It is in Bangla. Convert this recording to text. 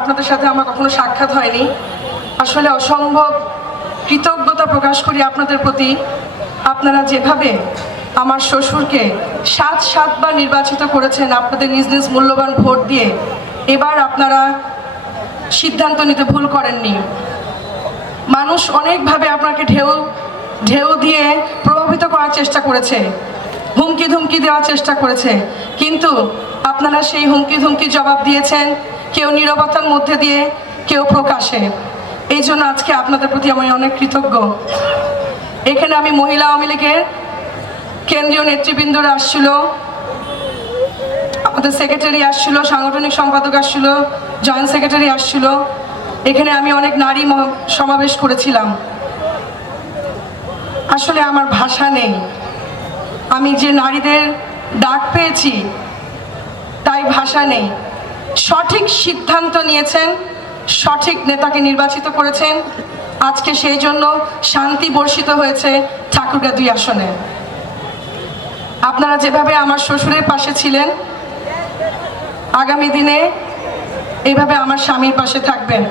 আপনাদের সাথে আমার কখনো সাক্ষাৎ হয়নি। আসলে অসম্ভব কৃতজ্ঞতা প্রকাশ করি আপনাদের প্রতি। আপনারা যেভাবে আমার শ্বশুরকে সাত সাতবার নির্বাচিত করেছেন, আপনাদের নিজ নিজ মূল্যবান ভোট দিয়ে, এবার আপনারা সিদ্ধান্ত নিতে ভুল করেননি। মানুষ অনেকভাবে আপনাকে ঢেউ ঢেউ দিয়ে প্রভাবিত করার চেষ্টা করেছে, হুমকি ধুমকি দেওয়ার চেষ্টা করেছে। কিন্তু আপনারা সেই হুমকি ধুমকি জবাব দিয়েছেন। কেউ নীরবতার মধ্যে দিয়ে কেউ প্রকাশে। এই জন্য আজকে আপনাদের প্রতি আমি অনেক কৃতজ্ঞ। এখানে আমি মহিলা আওয়ামী লীগের কেন্দ্রীয় নেতৃবৃন্দরা আসছিল, আমাদের সেক্রেটারি আসছিল, সাংগঠনিক সম্পাদক আসছিল, জয়েন্ট সেক্রেটারি আসছিল। এখানে আমি অনেক নারী সমাবেশ করেছিলাম। আসলে আমার ভাষা নেই। আমি যে নারীদের ডাক পেয়েছি, তাই ভাষা নেই। সঠিক সিদ্ধান্ত নিয়েছেন, সঠিক নেতাকে নির্বাচিত করেছেন। আজকে সেই জন্য শান্তি বর্ষিত হয়েছে ঠাকুরগা দুই আসনে। আপনারা যেভাবে আমার শ্বশুরের পাশে ছিলেন, আগামী দিনে এইভাবে আমার স্বামীর পাশে থাকবেন।